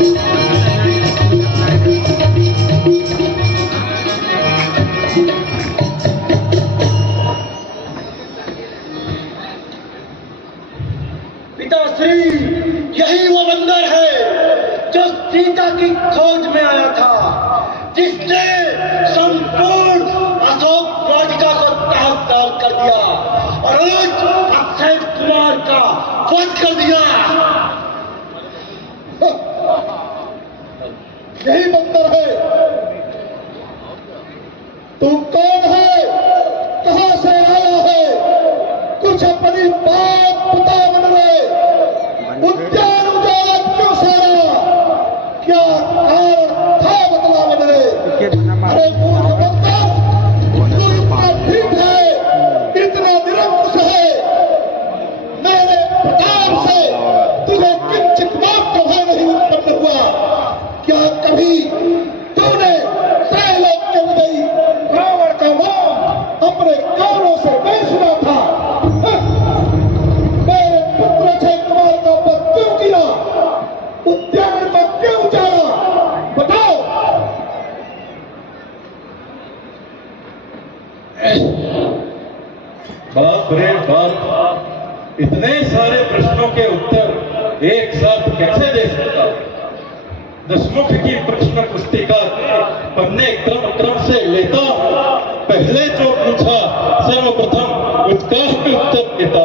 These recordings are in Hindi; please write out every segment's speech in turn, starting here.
पिताश्री, यही वो बंदर है जो सीता की खोज में आया था, जिसने संपूर्ण अशोक वाटिका को तहस-नहस कर दिया और उस अक्षय कुमार का वध कर दिया। यही बंदर है। तू कौन है? कहां से आया है? कुछ अपनी बात बता बंदरे। उद्यान उजाला क्यों सारा? क्या कारण था बतला बंदरे। अरे मूर्ख बंदर, तू इतना ठीक है, इतना निरंकुश है, मेरे प्रताप से तुझे किंचित मात्र भय नहीं उत्पन्न हुआ। क्या कभी तूने त्रैलोक के विजयी रावण का नाम अपने कानों से नहीं सुना था? मेरे पुत्र अक्षय कुमार का वध क्यों किया? उद्यान में क्यों जाना? बताओ। बाप रे बाप, इतने सारे प्रश्नों के उत्तर एक साथ कैसे दे सकता? दशमुख की प्रश्न पुस्तिका पन्ने क्रम से लेता हूं। पहले जो पूछा सर्वप्रथम उसका ही उत्तर देता।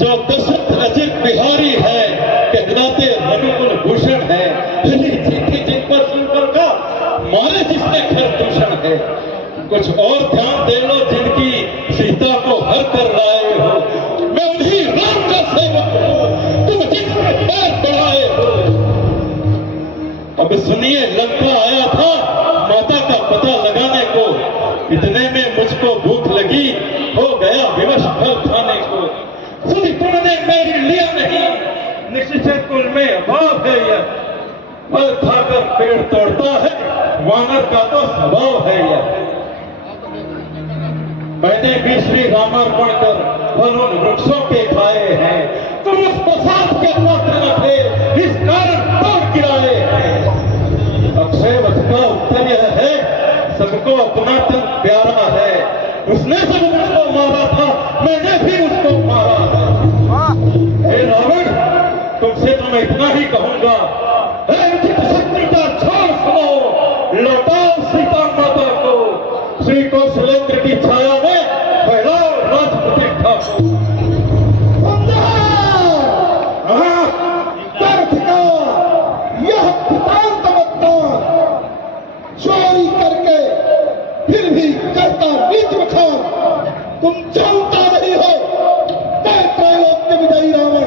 जो दशरथ अजित बिहारी है, कहलाते रघुकुल भूषण है, चिट्ठी जिन पर सुनकर का मारे जिसने खर दूषण है। कुछ और ध्यान दे लो, जिनकी सीता को हर कर लाए हो, मैं उन्हीं राम का सेवक हूं, तुम जिससे पैर बढ़ाए हो। अब सुनिए, लंका आया था माता का पता लगाने को, इतने में मुझको भूख लगी, हो गया विवश फल खाने को। सुनी तुमने मेरी लिया नहीं, निश्चय कुल में अभाव है यह, फल खाकर पेड़ तोड़ता है, वानर का तो स्वभाव है यह। मैंने भी श्री रामार्पण कर फल उन वृक्षों के खाए हैं, तुम उस प्रसाद के पात्र न थे, इस कारण तोड़ गिराए हैं। अक्षय वध का उत्तर यह है, सबको अपना तन प्यारा है, उसने सब उसको मारा था, मैंने भी उसको मारा है। हे रावण, तुमसे तो मैं इतना ही कहूंगा, शत्रुता छोड़ सुनो, लौटाओ सीता माता को, श्री कौशलेंद्र की छाया में फैलाओ राज प्रतिष्ठा को। व्यर्थ का यह वृतांत बदनाम, चोरी करके फिर भी करता नीच बखान। तुम जानता नहीं हो, मैं त्रैलोक के विजयी रावण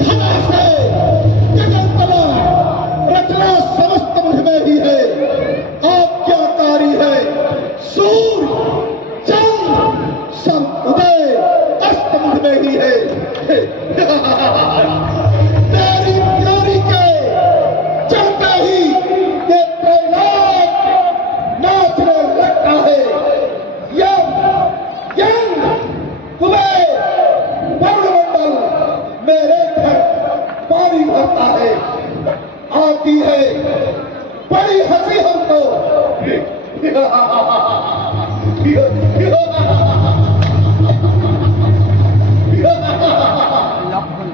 धना से जगत तना रचना समस्त मुझ में ही है। आज्ञाकारी है सूर्य चंद्र सब उदय अस्त मुझ में ही है। तेरी प्यारी के चलते ही ये त्रैलोक नाचने लगता है। यंग कुबेर वरुणमंडल मेरे घर पानी भरता है। आती है बड़ी हंसी हमको।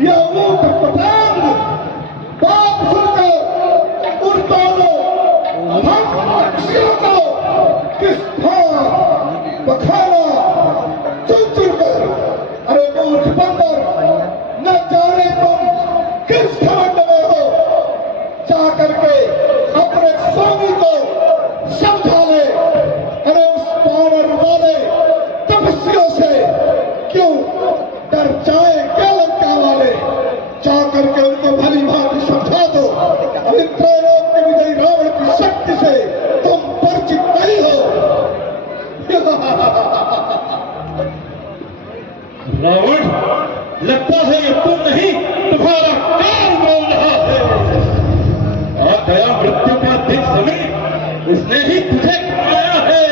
यह ऊंट पतंग बात सुनकर उन दोनों पक्षियों को किस भाव बखाना चुन चुन कर। अरे मूर्ख बंदर, न जाने तुम किस घमंड में हो, जा करके अपने स्वामी को समझा ले। अरे उस वानर वाले तपस्वियों से क्यों डर जाए क्या लंका वाले, जा करके उनको भली भांति समझा दो। अभी त्रैलोक के विजयी रावण की शक्ति से तुम परिचित नहीं हो। रावण, लगता है ये तुम नहीं, तुम्हारा कान बोल रहा है। आ गया मृत्यु का दिन समय, उसने ही तुझे खाया है।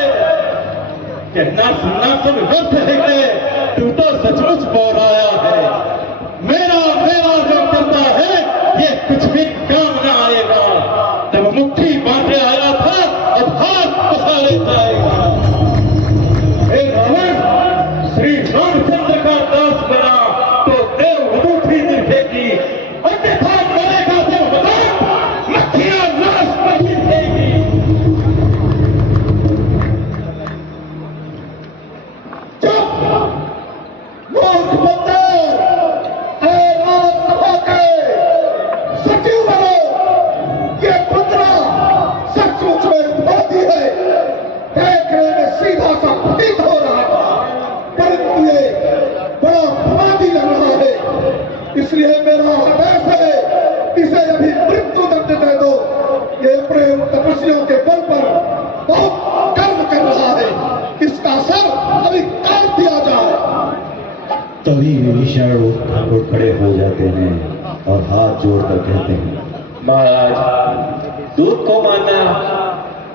कहना सुनना सब व्यर्थ है कि तू तो सचमुच बोराया है। मेरा मेरा जो करता है तपस्वियों के बल पर बहुत कर्म कर रहा है, इसका असर अभी काट दिया जाए। तभी विभीषण उठ खड़े हो जाते हैं और हाथ जोड़कर कहते हैं, महाराज, दूत को मानना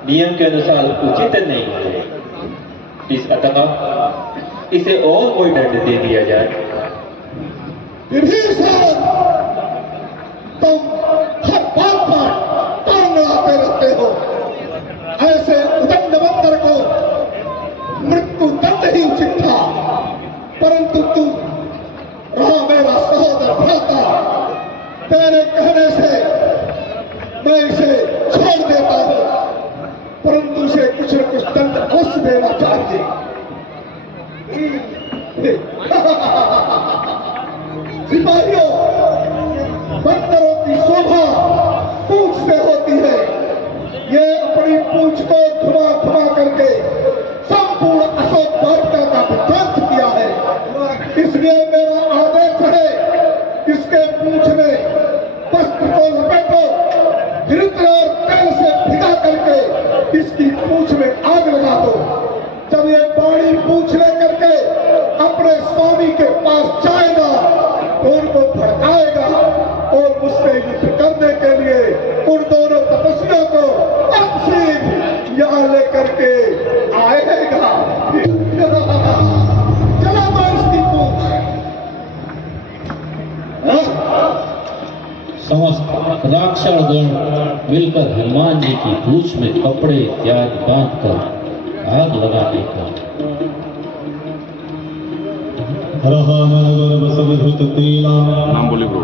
नियम के अनुसार उचित नहीं है। अतः इसे और कोई दंड दे दिया जाए। विभीषण, तुम हर बात पर टांग अड़ाते रहते हो। ऐसे उदंड बंदर को मृत्यु दंड ही उचित था, परंतु तू रहा मेरा सहोदर भ्राता, तेरे कहने से मैं इसे छोड़ देता हूं, परंतु उसे कुछ न कुछ दंड अवश्य देना चाहिए। सिपाहियों, बंदरों की शोभा पूंछ से होती है। ये अपनी पूंछ को घुमा घुमा करके संपूर्ण अशोक वाटिका का विध्वंस किया है। इसलिए मेरा आदेश है, इसके पूंछ में वस्त्र को लपेटो, घृत और तेल से भिगा करके इसकी पूंछ में आग लगा दो। जब ये पानी पूंछ ले करके अपने स्वामी के पास जाएगा, उनको भड़काएगा और मुझसे युद्ध करने के लिए उन दोनों तपस्वियों को अवश्य यहाँ लेकर के आएगा। चला मैं इसकी पूंछ। समस्त राक्षस गण मिलकर हनुमान जी की पूंछ में कपड़े इत्यादि बांधकर आग लगाने का नाम बोली ब्रो।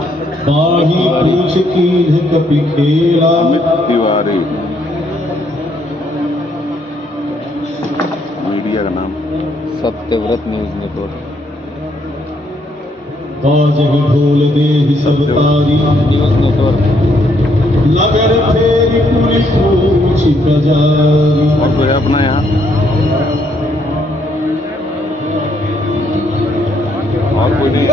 पाही पूछ की कपि खेला, अमित तिवारी, मीडिया का नाम सत्यव्रत न्यूज नेटवर्क। बाज ढोल दे सब तारी, न्यूज नेटवर्क। नगर फेरी पूरी पूछ कजारी। और कोई है अपना यहाँ और कोई नहीं।